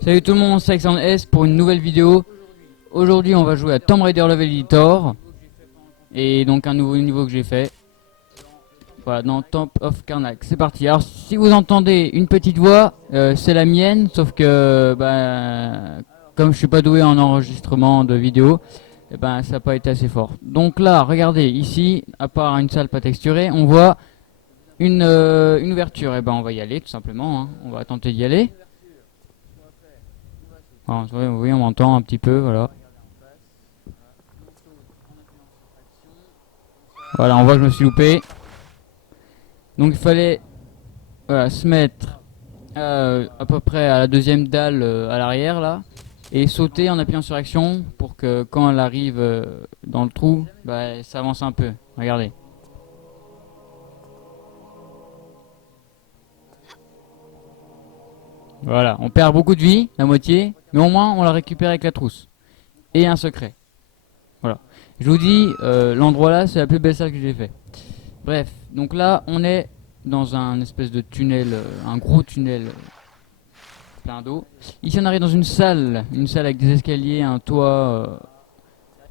Salut tout le monde, c'est Alexandre S pour une nouvelle vidéo. Aujourd'hui on va jouer à Tomb Raider Level Editor. Et donc un nouveau niveau que j'ai fait. Voilà, dans Tomb of Karnak. C'est parti. Alors si vous entendez une petite voix, c'est la mienne. Sauf que comme je suis pas doué en enregistrement de vidéo, ça n'a pas été assez fort. Donc là, regardez, ici, à part une salle pas texturée, on voit une ouverture. Et on va y aller tout simplement, hein. On va tenter d'y aller. Alors, vous voyez, on m'entend un petit peu, voilà. Voilà, on voit que je me suis loupé. Donc il fallait se mettre à peu près à la deuxième dalle à l'arrière là. Et sauter en appuyant sur action pour que quand elle arrive dans le trou, ça avance un peu. Regardez. Voilà, on perd beaucoup de vie, la moitié, mais au moins on la récupère avec la trousse. Et un secret. Voilà. Je vous dis, l'endroit là, c'est la plus belle salle que j'ai fait. Bref, donc là, on est dans un espèce de tunnel, un gros tunnel plein d'eau. Ici, on arrive dans une salle avec des escaliers, un toit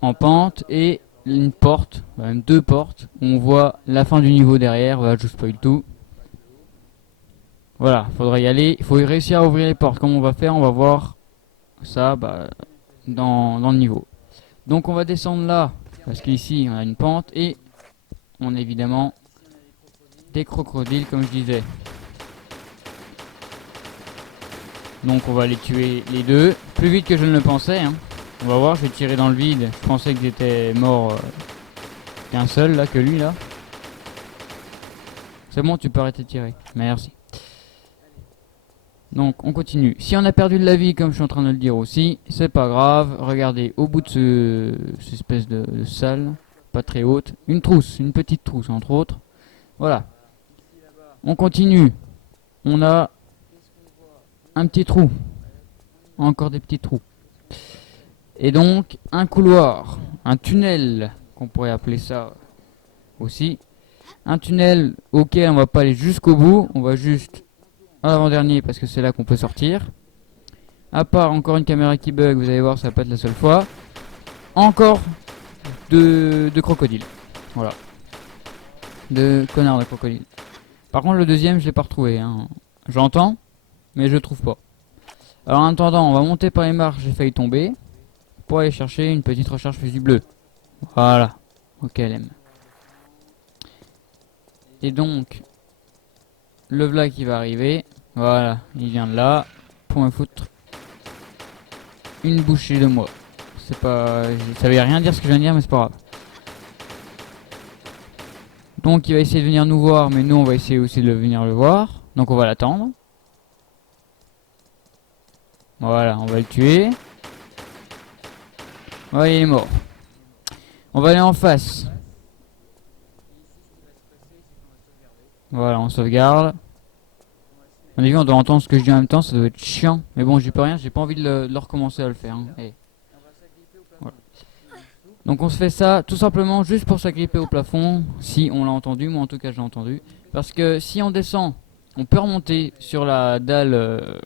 en pente et une porte, même deux portes. On voit la fin du niveau derrière. Voilà, je spoil tout. Voilà, faudra y aller. Il faut réussir à ouvrir les portes. Comment on va faire? On va voir ça dans le niveau. Donc, on va descendre là parce qu'ici, on a une pente et on a évidemment des crocodiles, comme je disais. Donc on va les tuer les deux, plus vite que je ne le pensais, hein. On va voir, je vais tirer dans le vide. Je pensais que j'étais mort qu'un seul là, que lui là. C'est bon, tu peux arrêter de tirer. Merci. Donc on continue. Si on a perdu de la vie, comme je suis en train de le dire aussi, c'est pas grave. Regardez, au bout de cette espèce de salle, pas très haute, une trousse, une petite trousse entre autres. Voilà. On continue. On a un petit trou. Encore des petits trous. Et donc un couloir, un tunnel, qu'on pourrait appeler ça aussi. Un tunnel auquel on va pas aller jusqu'au bout, on va juste à l'avant-dernier parce que c'est là qu'on peut sortir. À part encore une caméra qui bug, vous allez voir, ça va pas être la seule fois. Encore de crocodiles. Voilà. De connards de crocodiles. Par contre le deuxième je l'ai pas retrouvé, hein. J'entends, mais je le trouve pas. Alors en attendant, on va monter par les marches, j'ai failli tomber. Pour aller chercher une petite recharge fusil bleu. Voilà. Ok, LM. Et donc, le v'là qui va arriver. Voilà, il vient de là. Pour me foutre une bouchée de moi. C'est pas... Ça veut rien dire ce que je viens de dire, mais c'est pas grave. Donc il va essayer de venir nous voir, mais nous on va essayer aussi de venir le voir. Donc on va l'attendre. Voilà, on va le tuer. Ouais, il est mort. On va aller en face. Voilà, on sauvegarde. On a vu, on doit entendre ce que je dis en même temps, ça doit être chiant. Mais bon, j'y peux rien, j'ai pas envie de le recommencer à le faire, hein. Hey. Voilà. Donc on se fait ça tout simplement juste pour s'agripper au plafond, si on l'a entendu, moi en tout cas j'ai entendu. Parce que si on descend, on peut remonter sur la dalle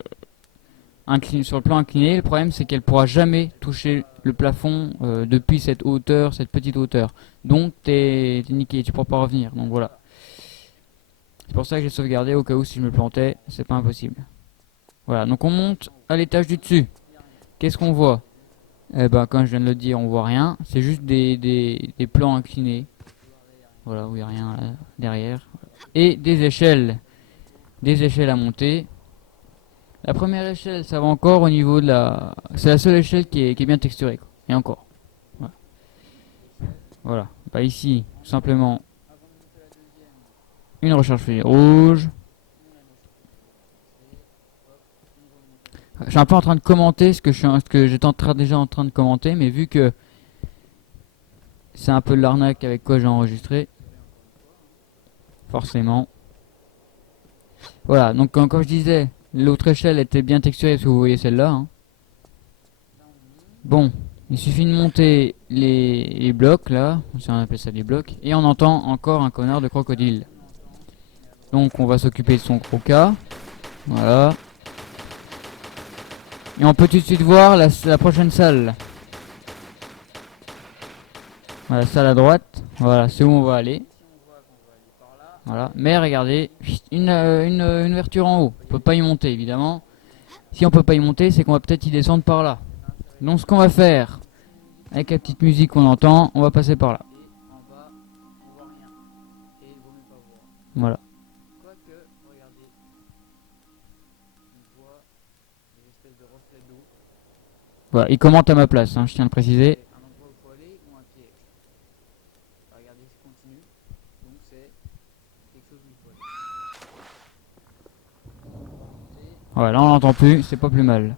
sur le plan incliné. Le problème c'est qu'elle pourra jamais toucher le plafond depuis cette hauteur, cette petite hauteur. Donc t'es niqué, tu pourras pas revenir, donc voilà. C'est pour ça que j'ai sauvegardé au cas où si je me plantais, c'est pas impossible. Voilà, donc on monte à l'étage du dessus. Qu'est-ce qu'on voit? Eh ben, comme je viens de le dire, on voit rien. C'est juste des plans inclinés. Voilà, où il n'y a rien là, derrière. Et des échelles. Des échelles à monter. La première échelle, ça va encore au niveau de la... C'est la seule échelle qui est bien texturée, quoi. Et encore. Voilà. Voilà. Bah ici, tout simplement, une recharge fusil rouge. Je suis un peu en train de commenter ce que j'étais déjà en train de commenter, mais vu que c'est un peu de l'arnaque avec quoi j'ai enregistré, forcément. Voilà, donc comme je disais, l'autre échelle était bien texturée, parce que vous voyez celle-là, hein. Bon, il suffit de monter les blocs là, si on appelle ça des blocs, et on entend encore un connard de crocodile. Donc on va s'occuper de son croca. Voilà. Et on peut tout de suite voir la prochaine salle. Voilà, salle à droite. Voilà, c'est où on va aller. Voilà, mais regardez, une ouverture en haut. On peut pas y monter évidemment. Si on peut pas y monter, c'est qu'on va peut-être y descendre par là. Donc ce qu'on va faire, avec la petite musique qu'on entend, on va passer par là. Voilà. Voilà, il commente à ma place, hein, je tiens à le préciser. Voilà, là on l'entend plus, c'est pas plus mal.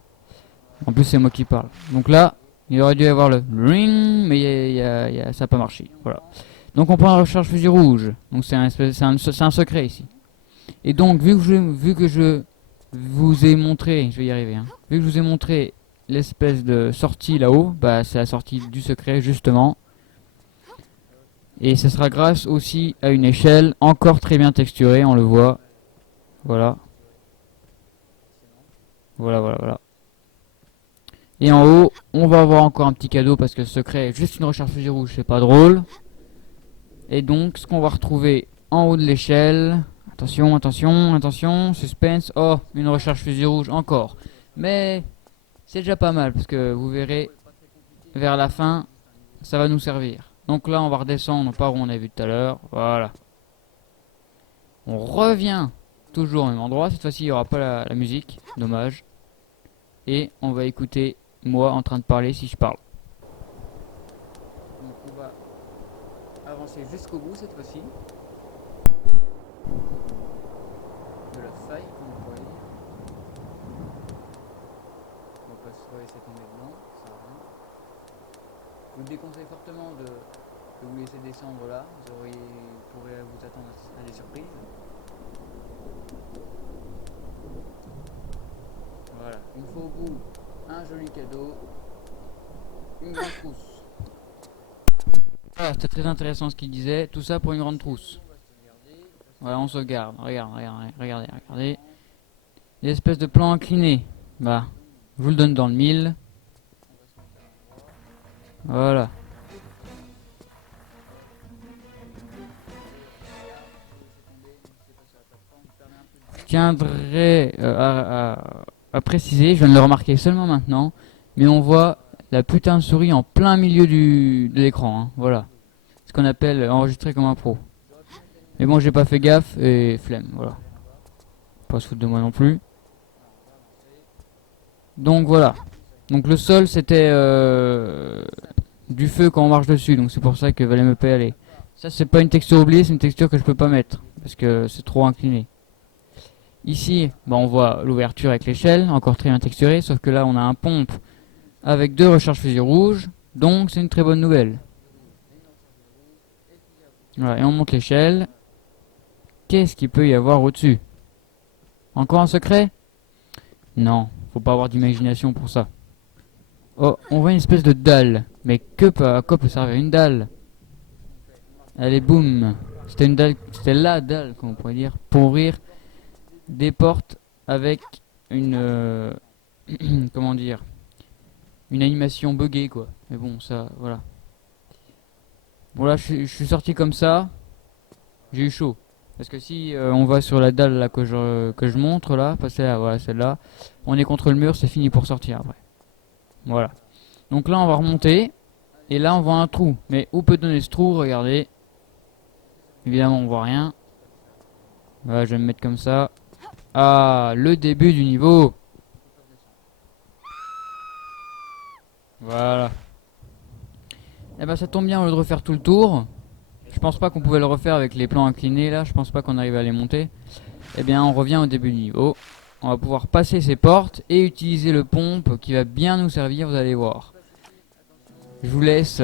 En plus c'est moi qui parle. Donc là, il aurait dû y avoir le ring, mais ça n'a pas marché. Voilà. Donc on prend la recharge fusil rouge. Donc c'est un secret ici. Et donc vu que je vous ai montré, je vais y arriver, hein, vu que je vous ai montré l'espèce de sortie là-haut, bah c'est la sortie du secret justement. Et ce sera grâce aussi à une échelle encore très bien texturée, on le voit. Voilà. Voilà. Et en haut, on va avoir encore un petit cadeau parce que le secret est juste une recharge fusil rouge, c'est pas drôle. Et donc, ce qu'on va retrouver en haut de l'échelle... Attention, suspense. Oh, une recharge fusil rouge encore. Mais c'est déjà pas mal parce que vous verrez, vers la fin, ça va nous servir. Donc là, on va redescendre par où on a vu tout à l'heure. Voilà. On revient toujours au même endroit. Cette fois-ci, il n'y aura pas la musique. Dommage. Et on va écouter moi en train de parler si je parle. Donc on va avancer jusqu'au bout cette fois-ci. De la faille, comme on pourrait dire. On va pas se laisser tomber dedans, ça sert à rien. Je vous déconseille fortement de vous laisser descendre là. Vous pourrez vous attendre à des surprises. Voilà, une fois au bout, un joli cadeau, une grande trousse. Voilà, c'était très intéressant ce qu'il disait. Tout ça pour une grande trousse. Voilà, on sauvegarde. Regardez. Des espèces de plans inclinés. Bah, je vous le donne dans le mille. Voilà. Je tiendrai à préciser, je viens de le remarquer seulement maintenant, mais on voit la putain de souris en plein milieu de l'écran. Hein, voilà. Ce qu'on appelle enregistrer comme un pro. Mais bon, j'ai pas fait gaffe et flemme. Voilà. Pas se foutre de moi non plus. Donc voilà. Donc le sol c'était du feu quand on marche dessus, donc c'est pour ça que valait me aller. Ça c'est pas une texture oubliée, c'est une texture que je peux pas mettre parce que c'est trop incliné. Ici, bah, on voit l'ouverture avec l'échelle, encore très bien texturée, sauf que là on a un pompe avec deux recharges fusil rouge, donc c'est une très bonne nouvelle. Voilà, et on monte l'échelle. Qu'est-ce qu'il peut y avoir au-dessus? Encore un secret? Non, faut pas avoir d'imagination pour ça. Oh, on voit une espèce de dalle. Mais à quoi peut servir une dalle? Allez, boum. C'était une dalle, c'était la dalle, comme on pourrait dire, pour ouvrir des portes avec une, comment dire, une animation buggée, quoi. Mais bon, ça, voilà. Bon là, je suis sorti comme ça. J'ai eu chaud. Parce que si on va sur la dalle là que je montre là, passer là, voilà celle-là, on est contre le mur, c'est fini pour sortir après. Voilà. Donc là, on va remonter. Et là, on voit un trou. Mais où peut donner ce trou? Regardez. Évidemment, on voit rien. Voilà, je vais me mettre comme ça. Ah, le début du niveau. Voilà. Et ben, ça tombe bien, au lieu de refaire tout le tour. Je pense pas qu'on pouvait le refaire avec les plans inclinés là. Je pense pas qu'on arrive à les monter. Eh bien, on revient au début du niveau. On va pouvoir passer ces portes et utiliser le pompe qui va bien nous servir, vous allez voir. Je vous laisse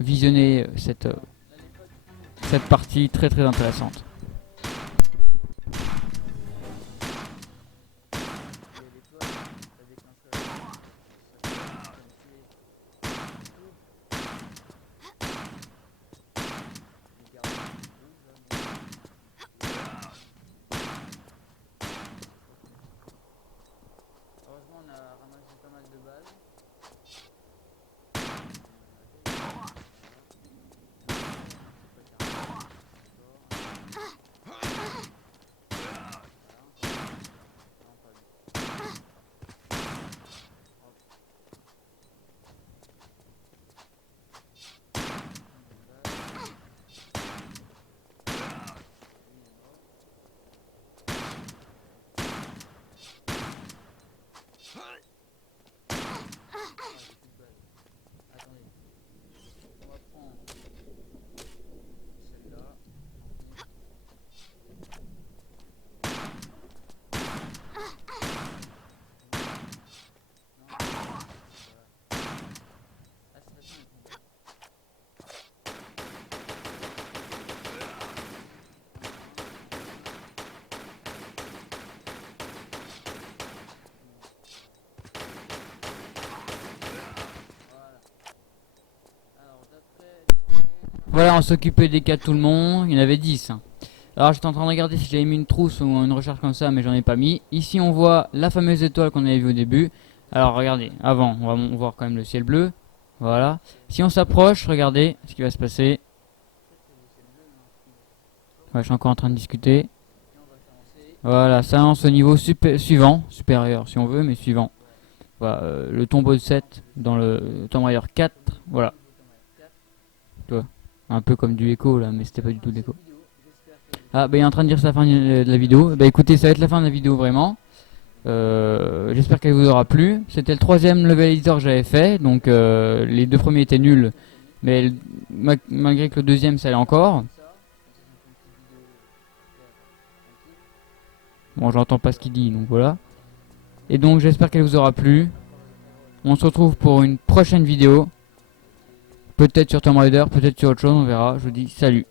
visionner cette partie très très intéressante. on a ramassé pas mal de balles. Attendez, on va prendre celle-là. Voilà, on s'occupait des cas de tout le monde, il y en avait 10. Hein. Alors j'étais en train de regarder si j'avais mis une trousse ou une recherche comme ça, mais j'en ai pas mis. Ici on voit la fameuse étoile qu'on avait vue au début. Alors regardez, avant, on va voir quand même le ciel bleu. Voilà. Si on s'approche, regardez ce qui va se passer. Ouais, je suis encore en train de discuter. Voilà, ça lance au niveau suivant, supérieur si on veut, mais suivant. Voilà, le tombeau de 7 dans le Tomb Raider 4. Voilà. Tu vois, un peu comme du écho là, mais c'était pas du tout d'écho. Ah, bah il est en train de dire c'est la fin de la vidéo. Bah écoutez, ça va être la fin de la vidéo vraiment. J'espère qu'elle vous aura plu. C'était le 3ème level editor que j'avais fait, donc les 2 premiers étaient nuls, mais malgré que le 2ème ça allait encore. Bon, j'entends pas ce qu'il dit, donc voilà. Et donc j'espère qu'elle vous aura plu. On se retrouve pour une prochaine vidéo. Peut-être sur Tomb Raider, peut-être sur autre chose, on verra. Je vous dis salut.